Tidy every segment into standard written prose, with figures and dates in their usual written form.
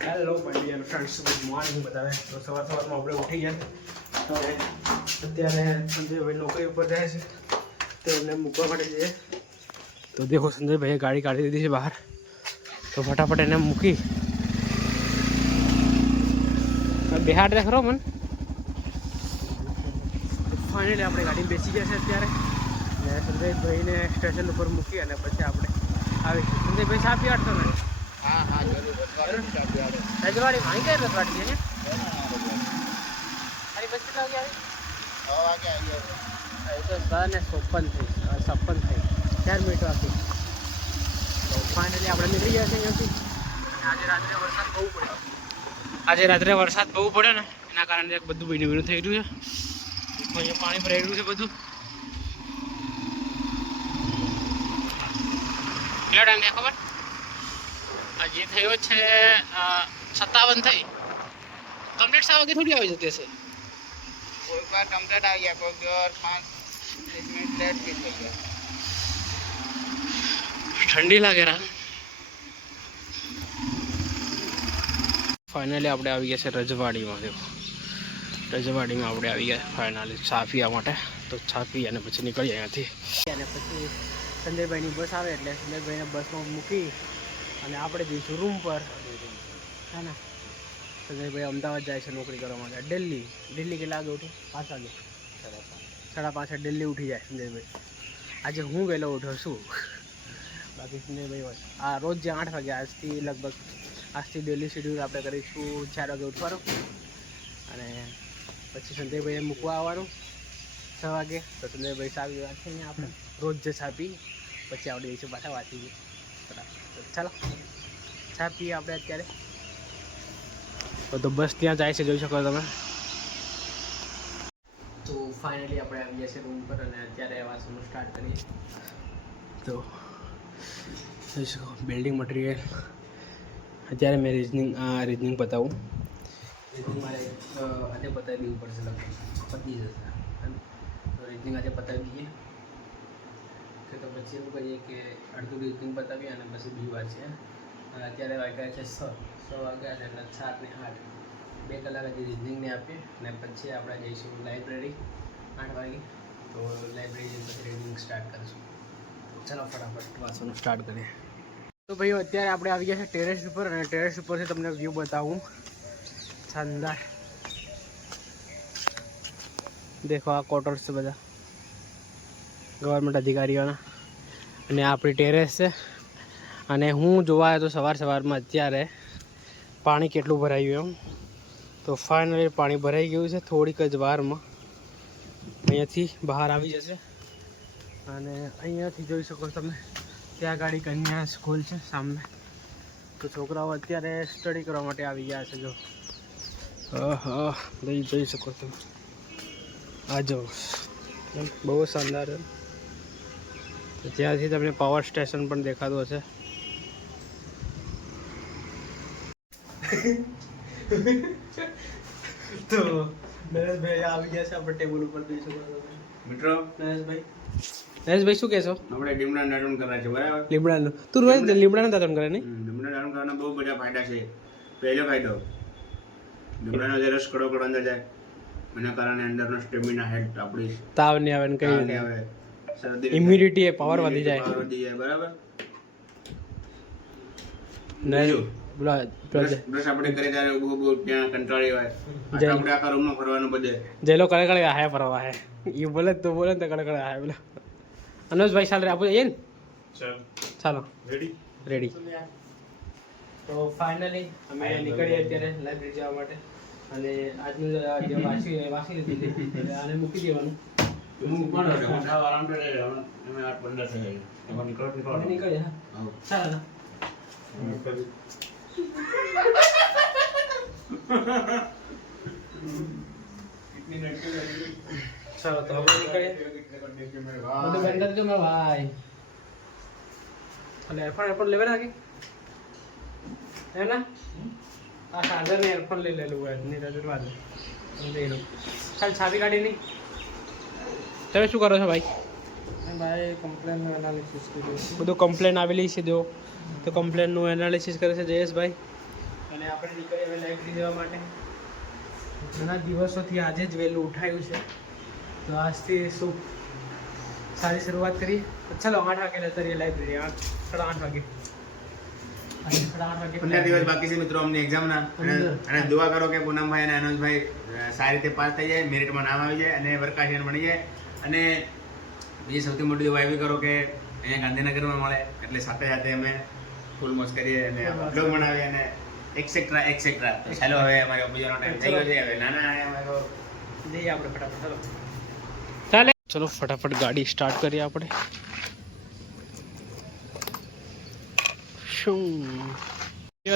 Hello my dear friends, good morning બધાને. તો સવારમાં આપણે ઉઠી ગયા. તો અત્યારે સંજયભાઈ નોકરી ઉપર જાય છે, તો એમને મૂકવા માટે જઈએ. તો દેખો, સંજયભાઈએ ગાડી કાઢી દીધી છે બહાર. તો ફટાફટ એને મૂકી બિહાર દે ખરો મને. ફાઇનલી આપણે ગાડી બેસી ગયા છે અત્યારે, ને સંજયભાઈને સ્ટેશન ઉપર મૂકી અને પછી આપણે આવી. સંજયભાઈ ચા પીવાડતો ને? હા હા જરૂર. રજવાડી માણી કઈ રજવાડી છે? અરે બસ કેટલા વાગે આવી? 6 વાગે આવી. તો 6:56 થઈ, 56 થઈ, 4 મિનિટ બાકી. તો ફાઇનલી આપણે નીકળી ગયા છે અહીંયાથી. આજે રાત્રે વરસાદ બહુ પડ્યો. ને એના કારણે બધું ભીનું થઈ રહ્યું છે. અહીંયા પાણી ભરાઈ રહ્યું છે બધું. કેટલો ટાઈમ છે ખબર? હજી થયો છે 57 થઈ. કમ્પ્લીટ 7 વાગે થોડી આવી જતી હશે. કોઈ વાર કમ્પ્લીટ આવી ગયા, કોઈ વાર 5-10 મિનિટ લેટ બી થઈ ગયા. ઠંડી લાગે રા. ફાઇનલી આપણે આવી ગયા છે રજવાડીમાં. રજવાડીમાં આપણે આવી ગયા ફાઇનલી ચા પીવા માટે. તો ચા પી અને પછી નીકળીએ અહીંયાથી. અને પછી સંજયભાઈની બસ આવે એટલે સંજયભાઈને બસમાં મૂકી અને આપણે જઈશું રૂમ પર. હા ને, સંજયભાઈ અમદાવાદ જાય છે નોકરી કરવા માટે. દિલ્હી કેટલા વાગે ઉઠે? 5 વાગે, 5:30 દિલ્હી ઉઠી જાય સંજયભાઈ. આજે હું વહેલો ઉઠ્યો છું, બાકી સંજયભાઈ હોય આ રોજ જે 8 વાગે. આજથી ડેલી શેડ્યુલ આપણે કરીશું 4 વાગે ઉઠવાનું અને પછી સંજયભાઈને મૂકવા આવવાનું 6 વાગે. તો સંજયભાઈ સાવી વાત છે અહીંયા આપણે રોજ જે ચા પી પછી આવડી જઈશું પાછા વાંચી. ચાલો ચા પીએ આપણે અત્યારે. તો બસ ત્યાં જાય છે, જોઈ શકો તમે. તો ફાઇનલી આપણે આવી ગયા છે રૂમ પર અને અત્યારે વાંચવાનું સ્ટાર્ટ કરીએ. તો જોઈ શકો બિલ્ડિંગ મટીરિયલ. અત્યારે મેં રિઝનિંગ બતાવું. રિઝનિંગ મારે આજે બતાવી દેવું પડશે, લગભગ પતી જશે. તો રિઝનિંગ આજે બતાવી દઈએ કે તો પછી એવું કહીએ કે અડધું રિઝનિંગ બતાવીએ અને પછી બીજી વાત છે. અત્યારે વાગ્યા છે 6 વાગ્યા છે એટલે 7 ને 8 2 કલાક હજી રિઝનિંગને આપીએ અને પછી આપણે જઈશું લાઇબ્રેરી 8 વાગે. તો લાઇબ્રેરી પછી રીડિંગ સ્ટાર્ટ કરીશું. ચાલો ફટાફટ વાંચવાનું સ્ટાર્ટ કરીએ. તો ભાઈઓ અત્યારે આપણે આવી ગયા છે ટેરેસ ઉપર અને ટેરેસ ઉપરથી તમને વ્યૂ બતાવું. શાનદાર. દેખો આ ક્વાર્ટર્સ છે બધા ગવર્મેન્ટ અધિકારીઓના અને આપણી ટેરેસ છે. અને હું જોવા આવ્યો તો સવારમાં અત્યારે પાણી કેટલું ભરાયું એમ. તો ફાઇનલી પાણી ભરાઈ ગયું છે. થોડીક જ વારમાં અહીંયાથી બહાર આવી જશે અને અહીંયાથી જોઈ શકો તમે ત્યાં ગાડી કન્યા સ્કૂલ છે સામે. તો છોકરાઓ અત્યારે સ્ટડી કરવા માટે આવી ગયા છે. જો જોઈ શકો તમે. આ જો બહુ શાનદાર છે. તો ત્યાંથી તમને પાવર સ્ટેશન પણ દેખાતું હશે. તો નરેશભાઈ આવી ગયા છે આપણે ટેબલ ઉપર. જોઈ શકો તમે મિત્રો. નરેશભાઈ શું કહેશો? આપણે લીમડાનું દાંતણ કરવા છે, બરાબર? લીમડાનું તું રોજ લીમડાનું દાંતણ કરે નહીં? લીમડાનું દાંતણ કરવાના બહુ બધા ફાયદા છે. પહેલો ફાયદો, લીમડાનો જે રસ કડો અંદર જાય એના કારણે અંદરનો સ્ટેમિના હેલ્થ આપણી તાવ નહીં આવે ને કઈ નહીં આવે, શરદી ઇમ્યુનિટી એ પાવર વધી જાય. બરાબર. નહીં બ્રશ આપણે કરીએ ત્યારે બહુ ત્યાં કંટાળી હોય આપણે આખા રૂમમાં ફરવાનું બધે જેલો કડકડ આહે ફરવા હે એ બોલે તો બોલે ને કડકડ આહે બોલે. અનુજભાઈ ચાલ રે આપો જઈએ ને. ચાલો રેડી. તો ફાઇનલી અમે નીકળીએ અત્યારે લાઇબ્રેરી જવા માટે અને આજનું જે વાંચી લીધી આને મૂકી દેવાનું. નીકળીએ ચાલો. ચાલો તો હવે નીકળીએ. બધું બેન્ડર જો મેં ભાઈ અને એરફોન લેવા નાખી હે ને. આ ચાર્જર ને એરફોન લઈ લેલું હોય ની રજૂ વાત લઈ લો. ચાલ છાપી કાઢી નહીં. તમે શું કરો છો ભાઈ? ભાઈ કમ્પ્લેન એનાલિસિસ કીધું. બધું કમ્પ્લેન આવેલી છે જો. તો કમ્પ્લેનનું એનાલિસિસ કરે છે જયેશભાઈ. અને આપણે નીકળીએ હવે લાઇબ્રેરી જવા માટે. ઘણા દિવસોથી આજે જ વહેલું ઉઠાયું છે, તો આજથી શું સારી શરૂઆત કરીએ. ચાલો 8 વાગે જતા રહીએ લાઇબ્રેરી. 8:30 વાગે. 15 દિવસ બાકી છે મિત્રો અમને એક્ઝામના. અને દુઆ કરો કે પૂનમભાઈ અને અનોજભાઈ સારી રીતે પાસ થઈ જાય, મેરિટમાં નામ આવી જાય અને વર્કાશયન બની જાય. અને બીજી સૌથી મોટી દુઆ એવી કરો કે અહીંયા ગાંધીનગરમાં મળે, એટલે સાથે સાથે અમે ફૂલ મોજ કરીએ અને બ્લોગ બનાવીએ અને એક્સેટ્રા એક્સેટ્રા. તો ચાલો હવે અમારે બીજાનો ટાઈમ થઈ ગયો છે. હવે નાના અમારો જઈએ આપણે ફટાફટ. ચાલો ચાલે, ચલો ફટાફટ ગાડી સ્ટાર્ટ કરીએ આપણે. શું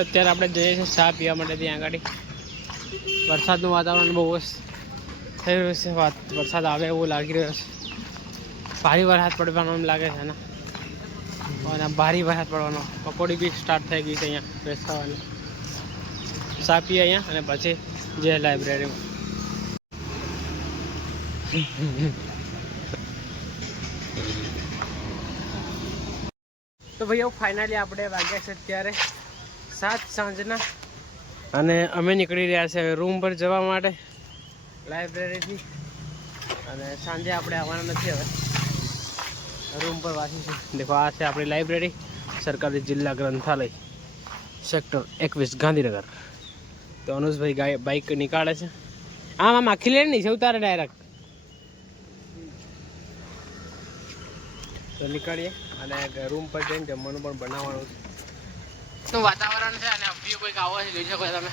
અત્યારે આપણે જઈએ છીએ ચા પીવા માટે ત્યાં આગળ. વરસાદનું વાતાવરણ બહુ જ થઈ રહ્યું છે. વરસાદ આવે એવું લાગી રહ્યો છે. ભારે વરસાદ પડવાનો એમ લાગે છે ને. અને ભારે વરસાદ પડવાનો. પકોડી બી સ્ટાર્ટ થઈ ગઈ છે અહીંયા બેસવાની. ચા પીએ અહીંયા અને પછી જે લાઇબ્રેરીમાં. તો ભાઈ ફાઇનલી આપણે વાગ્યા છે અત્યારે 7 સાંજના અને અમે નીકળી રહ્યા છે રૂમ પર જવા માટે લાઇબ્રેરીથી. અને સાંજે આપણે આવવાના નથી હવે રૂમ પર વાંચી છે. દેખો આ છે આપણી લાઇબ્રેરી, સરકારી જિલ્લા ગ્રંથાલય, સેક્ટર 21 ગાંધીનગર. તો અનુજભાઈ બાઇક નીકાળે છે. આમ આખી લે નહીં છે, ઉતારે ડાયરેક્ટ. તો નીકળીએ અને રૂમ પર જઈને જમવાનું પણ બનાવવાનું છે. તો વાતાવરણ છે અને વ્યૂ કંઈક આવો છે, જોઈ શકો તમે.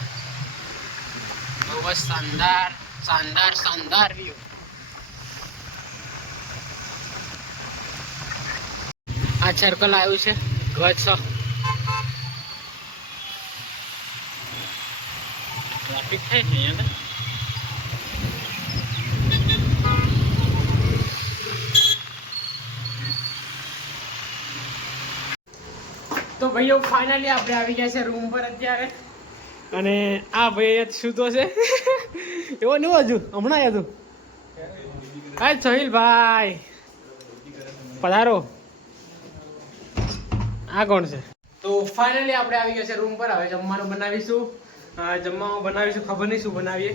બહુ જ શાનદાર શાનદાર શાનદાર વ્યૂ. આ સર્કલ આવ્યું છે ગચ્છ. ટ્રાફિક થાય છે અહીંયા. તો ભાઈઓ ફાઇનલી આપણે આવી ગયા છે રૂમ પર અત્યારે. અને આ ભાઈ સૂતો છે. એવો નહીં હજુ હમણાં આવ્યો તું. હા સોહિલભાઈ પધારો. આ કોણ છે? તો ફાઇનલી આપણે આવી ગયા છે રૂમ પર. હવે જમવાનું બનાવીશું. જમવામાં બનાવીશું, ખબર નહીં શું બનાવીએ.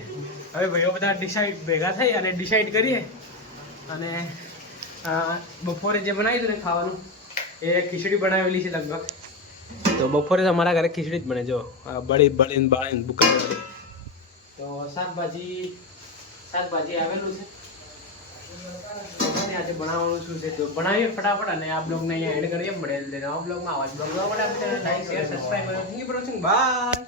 હવે ભાઈઓ બધા ડિસાઈડ ભેગા થઈ અને ડિસાઈડ કરીએ. અને બપોરે જે બનાવી હતું ને ખાવાનું, એ ખીચડી બનાવેલી છે લગભગ. તો બપોરે તો અમારા ઘરે ખીચડી જ બને. જો બળીને બુકા બળી. તો શાકભાજી આવેલું છે. આજે બનાવવાનું શું છે તો બનાવીએ ફટાફટ. અને આ બ્લોગને અહીંયા એડ કરીએ. મળે નવા બ્લોગમાં આવા જ બ્લોગ જોવા માટે આપણે લાઈક શેર સબસ્ક્રાઈબ કરો. Thank you for watching. By.